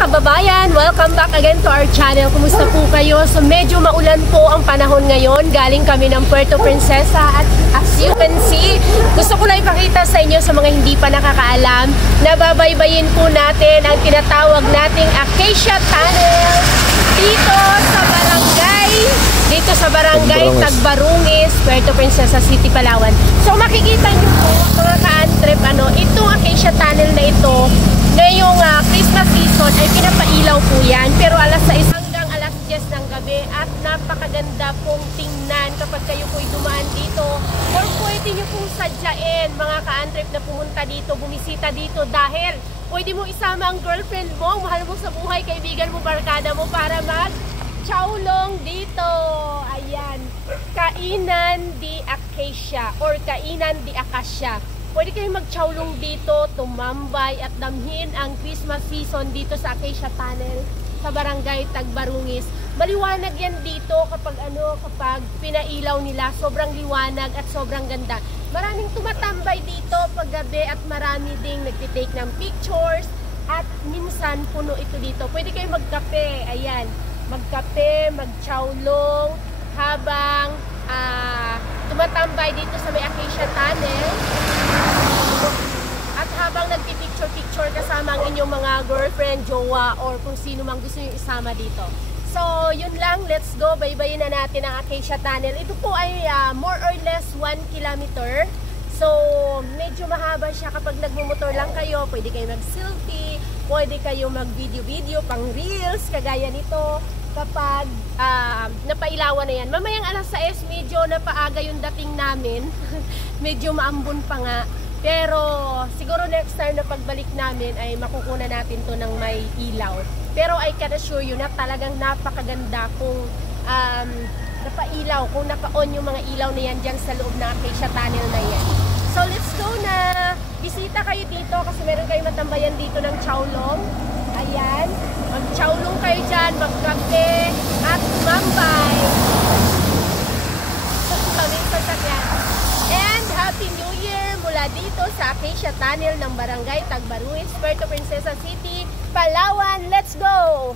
kababayan! Welcome back again to our channel. Kumusta po kayo? So medyo maulan po ang panahon ngayon. Galing kami ng Puerto Princesa at as you can see, gusto ko lang ipakita sa inyo sa mga hindi pa nakakaalam na babaybayin po natin ang tinatawag nating Acacia Tunnel dito sa barangay Tagbarungis, Puerto Princesa City, Palawan. So makikita nyo po mga ka-antrep, itong Acacia Tunnel na ito ngayong Christmas season ay pinapailaw po yan, pero alas 6 hanggang alas 10 ng gabi at napakaganda pong tingnan kapag kayo po'y dumaan dito, or pwede nyo pong sadyain mga ka-antrep na pumunta dito, bumisita dito, dahil pwede mo isama ang girlfriend mo, mahal mo sa buhay, kaibigan mo, barkada mo para mag-chowlong dito. Ayan, Kainan di Acacia or Kainan di Acacia. Pwede kayong mag-chowlong dito, tumambay at damhin ang Christmas season dito sa Acacia Tunnel sa barangay Tagbarungis. Maliwanag yan dito kapag pinailaw nila, sobrang liwanag at sobrang ganda. Maraming tumatambay dito paggabi at marami ding nagtitake ng pictures at minsan puno ito dito. Pwede kayong magkape, ayan, magkape, mag-chowlong habang tumatambay dito sa may Acacia Tunnel. At habang nagpipicture-picture kasama ang inyong mga girlfriend, jowa, or kung sino mang gusto nyo isama dito. So, yun lang. Let's go. Baybayin na natin ang Acacia Tunnel. Ito po ay more or less 1 kilometer. So, medyo mahaba siya kapag nagmumotor lang kayo. Pwede kayo mag-selfie, pwede kayo mag-video-video, pang reels, kagaya nito. Kapag napailawan na yan. Mamayang alas 6, medyo napaaga yung dating namin. Medyo maambon pa nga. Pero siguro next time na pagbalik namin ay makukuha natin to ng may ilaw. Pero I can assure you na talagang napakaganda kung napailaw, kung naka-on yung mga ilaw na yan dyan sa loob ng Acacia Tunnel na yan. So let's go na! Bisita kayo dito kasi meron kayong matambayan dito ng chowlong. Ayan, mag-chowlong kayo dyan, magkape at tumambay. And Happy New Year mula dito sa Acacia Tunnel ng barangay Tagbarungis, Puerto Princesa City, Palawan. Let's go!